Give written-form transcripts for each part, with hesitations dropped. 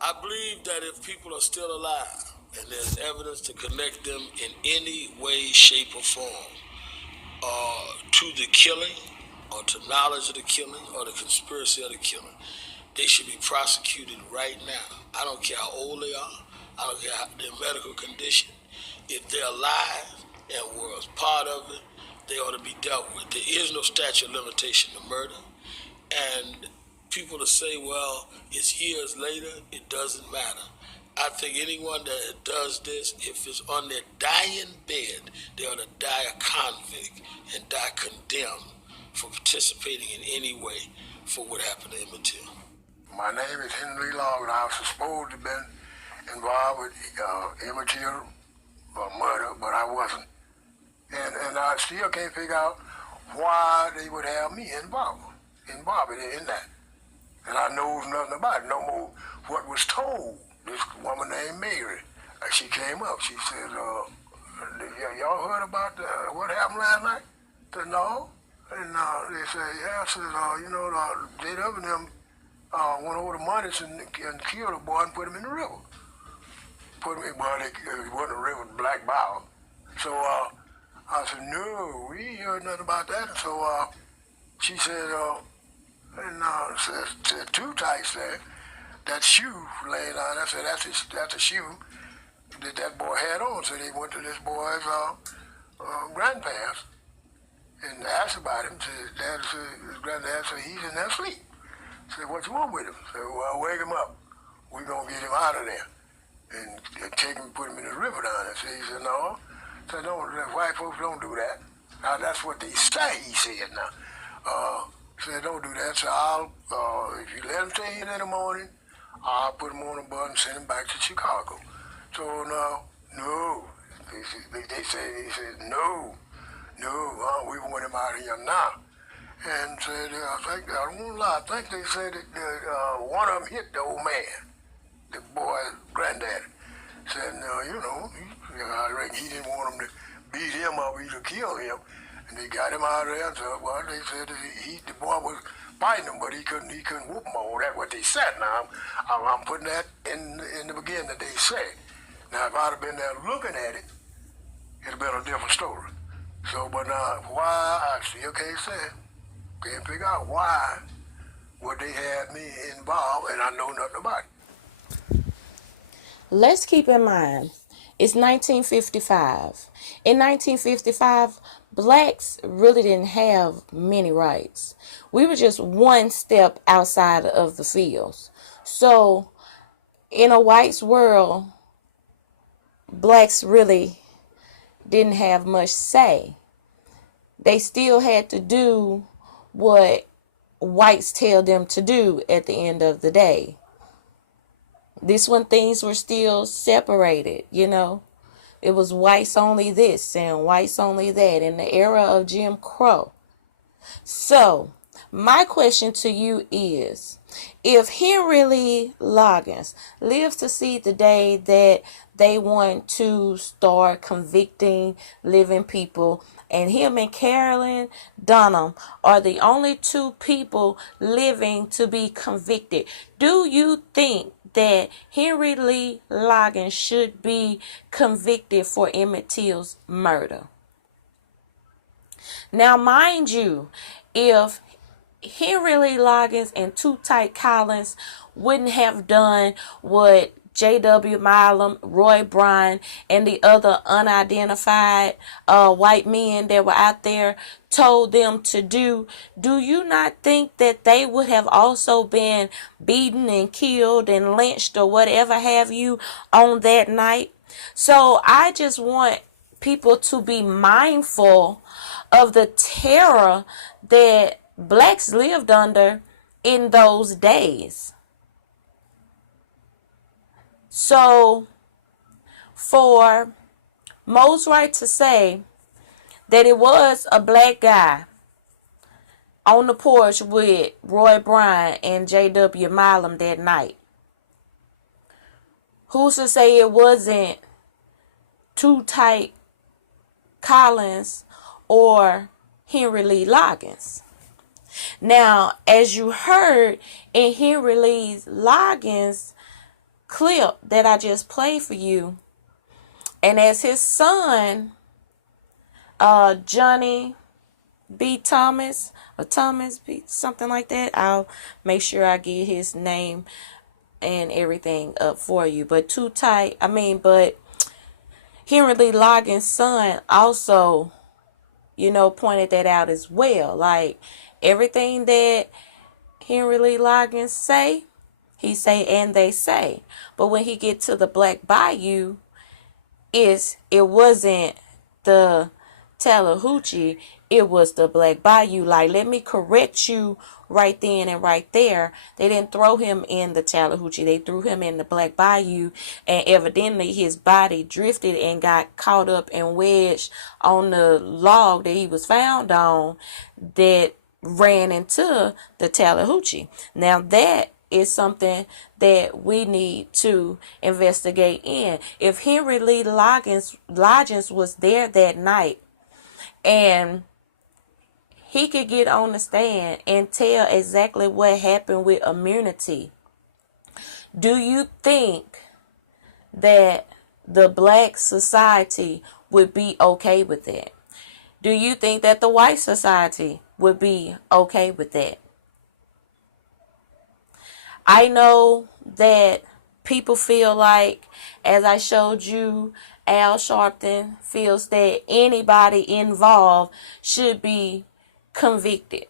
I believe that if people are still alive and there's evidence to connect them in any way, shape, or form to the killing, or to knowledge of the killing, or the conspiracy of the killing, they should be prosecuted right now. I don't care how old they are. I don't care their medical condition. If they're alive and was part of it, they ought to be dealt with. There is no statute of limitation to murder. And people to say, well, it's years later, it doesn't matter. I think anyone that does this, if it's on their dying bed, they ought to die a convict and die condemned for participating in any way for what happened to Emmett Till. My name is Henry Long, and I was supposed to have been involved with Emmett Till murder, but I wasn't. And I still can't figure out why they would have me involved in that. And I knows nothing about it, no more what was told. This woman named Mary, she came up, she said, y'all heard about what happened last night? I said, no. And they said, yeah, I said, JW and them went over the monies and killed a boy and put him in the river. Put him in, well, it wasn't a river, Black Bow. So I said, no, we ain't heard nothing about that. And so she said, said two tights there. That shoe laying on, I said, that's a shoe that boy had on. So they went to this boy's grandparents and asked about him. His granddad said, he's in there asleep. I said, what you want with him? I said, well, wake him up. We're going to get him out of there and take him and put him in the river down there. So he said, no. I said, no, white folks don't do that. Now, that's what they say, he said now. Said, don't do that. So I'll, if you let him stay in the morning, I'll put him on a bus and send him back to Chicago. So no. They said, no, we want him out of here now. And said, I don't want to lie, I think they said that one of them hit the old man, the boy's granddaddy. Said, I reckon he didn't want him to beat him up, either kill him. And they got him out of there. So, well, they said the boy was fighting him, but he couldn't whoop him over. That's what they said. Now, I'm putting that in the beginning that they said. Now, if I'd have been there looking at it, it'd have been a different story. So, but now, why, I still can't say. Can't figure out why would they have me involved, and I know nothing about it. Let's keep in mind, it's 1955. In 1955, blacks really didn't have many rights. We were just one step outside of the fields. So, in a white's world, blacks really didn't have much say. They still had to do what whites tell them to do at the end of the day. This when things were still separated, It was whites only this and whites only that in the era of Jim Crow. So, my question to you is, if Henry Lee Loggins lives to see the day that they want to start convicting living people, and him and Carolyn Dunham are the only two people living to be convicted, do you think that Henry Lee Loggins should be convicted for Emmett Till's murder? Now, mind you, if Henry Lee Loggins and Too Tight Collins wouldn't have done what J.W. Milam, Roy Bryan, and the other unidentified white men that were out there told them to do you not think that they would have also been beaten and killed and lynched or whatever have you on that night? So I just want people to be mindful of the terror that blacks lived under in those days. So, for most right to say that it was a black guy on the porch with Roy Bryan and J.W. Milam that night, who's to say it wasn't Too Tight Collins or Henry Lee Loggins? Now, as you heard in Henry Lee Loggins' clip that I just played for you, and as his son, Johnny B. Thomas, or Thomas B. something like that. I'll make sure I get his name and everything up for you. But but Henry Lee Loggins' son also, pointed that out as well. Like, everything that Henry Lee Loggins say, he say and they say. But when he get to the Black Bayou, it wasn't the Tallahatchie, it was the Black Bayou. Like, let me correct you right then and right there. They didn't throw him in the Tallahatchie, they threw him in the Black Bayou, and evidently his body drifted and got caught up and wedged on the log that he was found on that ran into the Tallahatchie. Now that is something that we need to investigate in. If Henry Lee Loggins was there that night, and he could get on the stand and tell exactly what happened with immunity, do you think that the black society would be okay with that? Do you think that the white society would be okay with that? I know that people feel like, as I showed you, Al Sharpton feels that anybody involved should be convicted.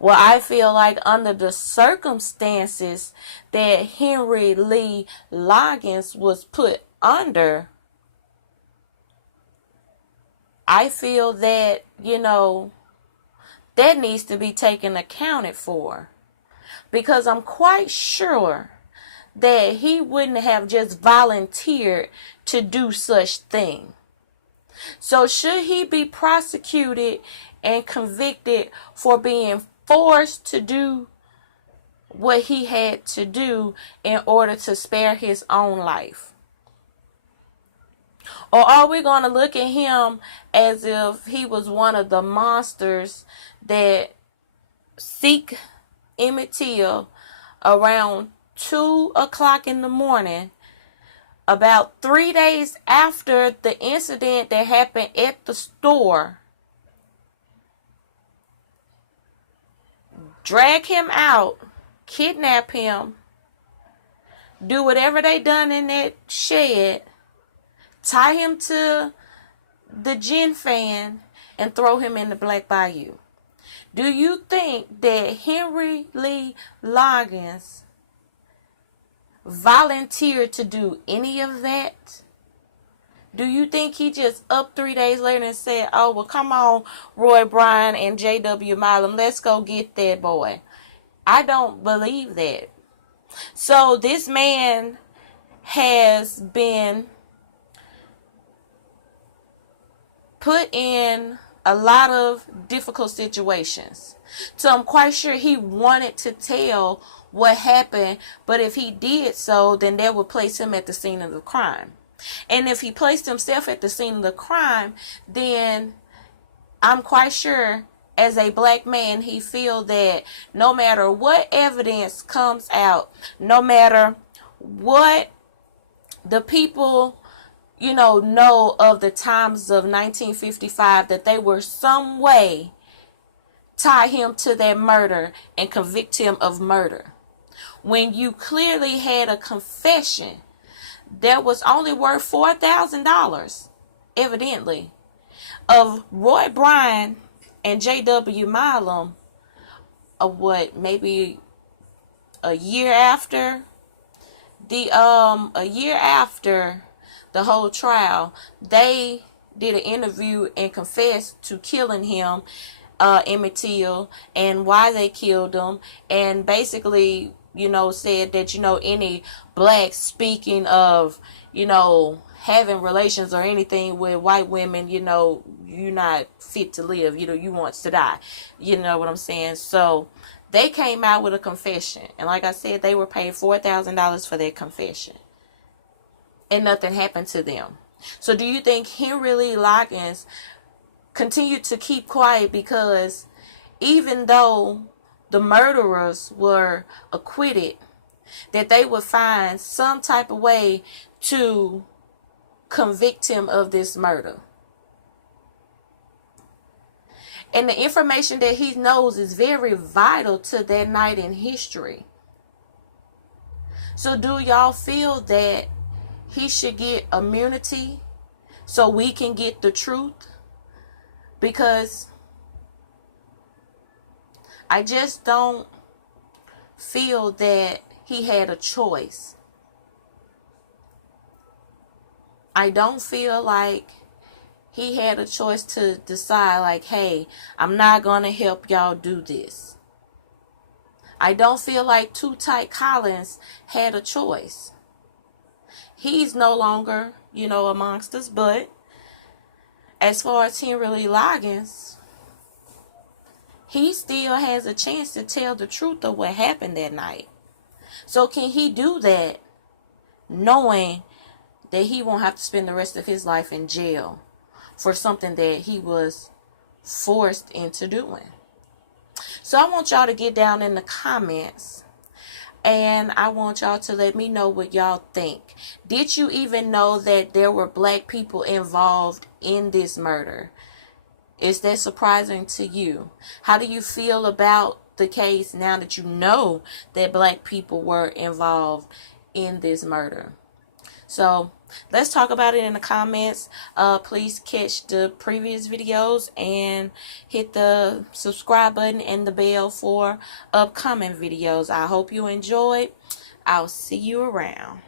Well, I feel like under the circumstances that Henry Lee Loggins was put under, I feel that, that needs to be taken accounted for. Because I'm quite sure that he wouldn't have just volunteered to do such thing. So should he be prosecuted and convicted for being forced to do what he had to do in order to spare his own life? Or are we going to look at him as if he was one of the monsters that seek Emmett Till around 2 o'clock in the morning, about 3 days after the incident that happened at the store, drag him out, kidnap him, do whatever they done in that shed, tie him to the gin fan, and throw him in the Black Bayou? Do you think that Henry Lee Loggins volunteered to do any of that? Do you think he just up 3 days later and said, oh, well, come on, Roy Bryan and J.W. Milam, let's go get that boy? I don't believe that. So this man has been put in a lot of difficult situations. So I'm quite sure he wanted to tell what happened, but if he did so, then that would place him at the scene of the crime. And if he placed himself at the scene of the crime, then I'm quite sure as a black man, he feel that no matter what evidence comes out, no matter what the people know of the times of 1955, that they were some way tie him to that murder and convict him of murder. When you clearly had a confession that was only worth $4,000, evidently, of Roy Bryan and J.W. Milam, of maybe a year after the whole trial, they did an interview and confessed to killing him, Emmett Till, and why they killed him, and basically, said that, any blacks speaking of, having relations or anything with white women, you're not fit to live, you want to die. You know what I'm saying? So they came out with a confession, and like I said, they were paid $4,000 for their confession, and nothing happened to them. So do you think Henry Lee Loggins continued to keep quiet because even though the murderers were acquitted that they would find some type of way to convict him of this murder. And the information that he knows is very vital to that night in history. So do y'all feel that he should get immunity so we can get the truth? Because I just don't feel that he had a choice. I don't feel like he had a choice to decide like, hey, I'm not going to help y'all do this. I don't feel like Too Tight Collins had a choice. He's no longer, amongst us, but as far as Henry Lee Loggins, he still has a chance to tell the truth of what happened that night. So can he do that knowing that he won't have to spend the rest of his life in jail for something that he was forced into doing? So I want y'all to get down in the comments and I want y'all to let me know what y'all think. Did you even know that there were black people involved in this murder? Is that surprising to you? How do you feel about the case now that you know that black people were involved in this murder? So let's talk about it in the comments. Please catch the previous videos and hit the subscribe button and the bell for upcoming videos. I hope you enjoyed. I'll see you around.